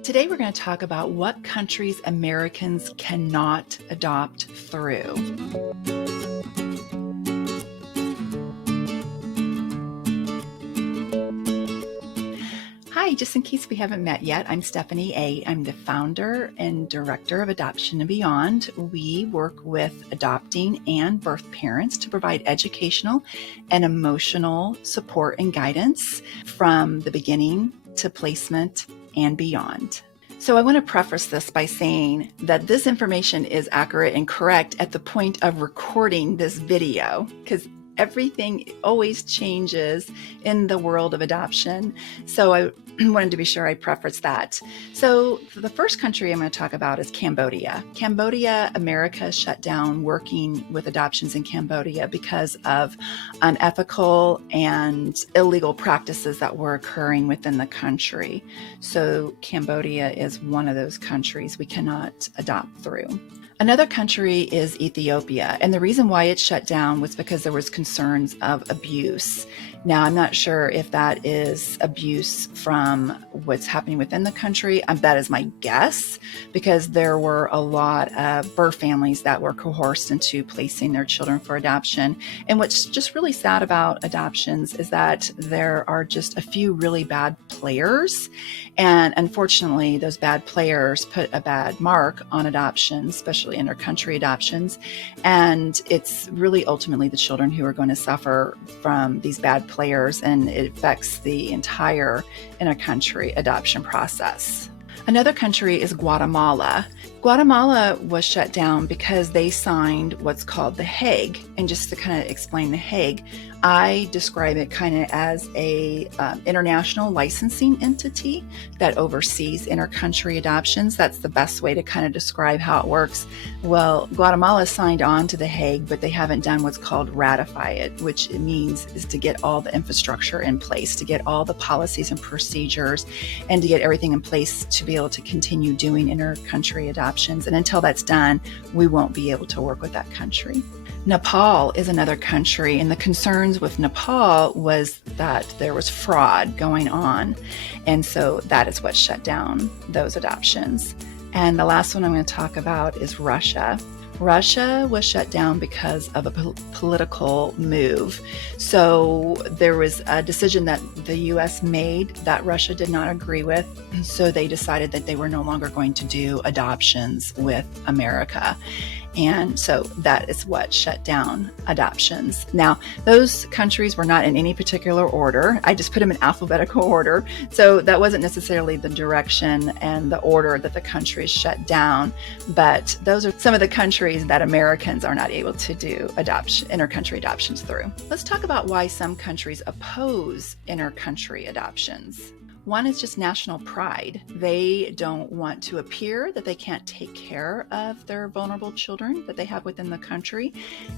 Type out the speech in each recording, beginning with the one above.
Today, we're going to talk about what countries Americans cannot adopt through. Hi, just in case we haven't met yet, I'm Stephanie A. I'm the founder and director of Adoption and Beyond. We work with adopting and birth parents to provide educational and emotional support and guidance from the beginning to placement and beyond. So I want to preface this by saying that this information is accurate and correct at the point of recording this video, because everything always changes in the world of adoption. So I wanted to be sure I preface that. So the first country I'm going to talk about is Cambodia. Cambodia, America shut down working with adoptions in Cambodia because of unethical and illegal practices that were occurring within the country. So Cambodia is one of those countries we cannot adopt through. Another country is Ethiopia, and the reason why it shut down was because there was concerns of abuse. Now, I'm not sure if that is abuse from what's happening within the country. That is my guess, because there were a lot of birth families that were coerced into placing their children for adoption. And what's just really sad about adoptions is that there are just a few really bad players. And unfortunately, those bad players put a bad mark on adoptions, especially inter-country adoptions. And it's really ultimately the children who are going to suffer from these bad players, and it affects the entire inter-country adoption process. Another country is Guatemala. Guatemala was shut down because they signed what's called the Hague. And just to kind of explain the Hague, I describe it kind of as a international licensing entity that oversees inter-country adoptions. That's the best way to kind of describe how it works. Well, Guatemala signed on to the Hague, but they haven't done what's called ratify it, which it means is to get all the infrastructure in place, to get all the policies and procedures, and to get everything in place to be able to continue doing inter-country adoptions. And until that's done, we won't be able to work with that country. Nepal is another country, and the concerns with Nepal was that there was fraud going on, and so that is what shut down those adoptions. And the last one I'm going to talk about is Russia. Russia was shut down because of a political move. So there was a decision that the U.S. made that Russia did not agree with. So they decided that they were no longer going to do adoptions with America. And so that is what shut down adoptions. Now, those countries were not in any particular order. I just put them in alphabetical order. So that wasn't necessarily the direction and the order that the countries shut down. But those are some of the countries that Americans are not able to do inter-country adoptions through. Let's talk about why some countries oppose inter-country adoptions. One is just national pride. They don't want to appear that they can't take care of their vulnerable children that they have within the country.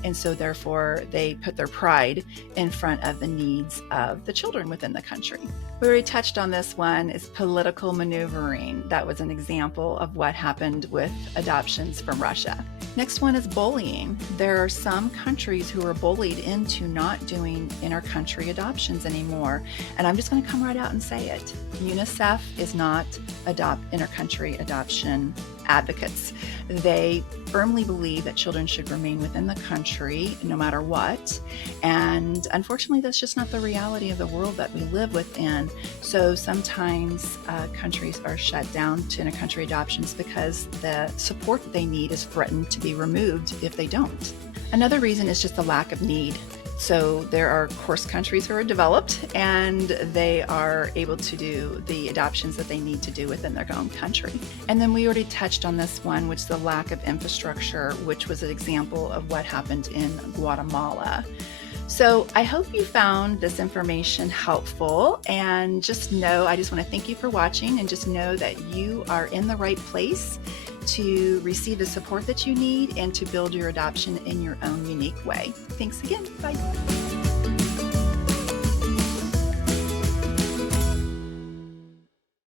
And so therefore they put their pride in front of the needs of the children within the country. We already touched on this one, is political maneuvering. That was an example of what happened with adoptions from Russia. Next one is bullying. There are some countries who are bullied into not doing inter-country adoptions anymore. And I'm just going to come right out and say it. UNICEF is not inter-country adoption advocates. They firmly believe that children should remain within the country no matter what. And unfortunately, that's just not the reality of the world that we live within. So sometimes countries are shut down to inter-country adoptions because the support that they need is threatened to be removed if they don't. Another reason is just the lack of need. So there are, of course, countries who are developed and they are able to do the adoptions that they need to do within their own country. And then we already touched on this one, which is the lack of infrastructure, which was an example of what happened in Guatemala. So I hope you found this information helpful, and just know, I just want to thank you for watching, and just know that you are in the right place to receive the support that you need and to build your adoption in your own unique way. Thanks again. Bye.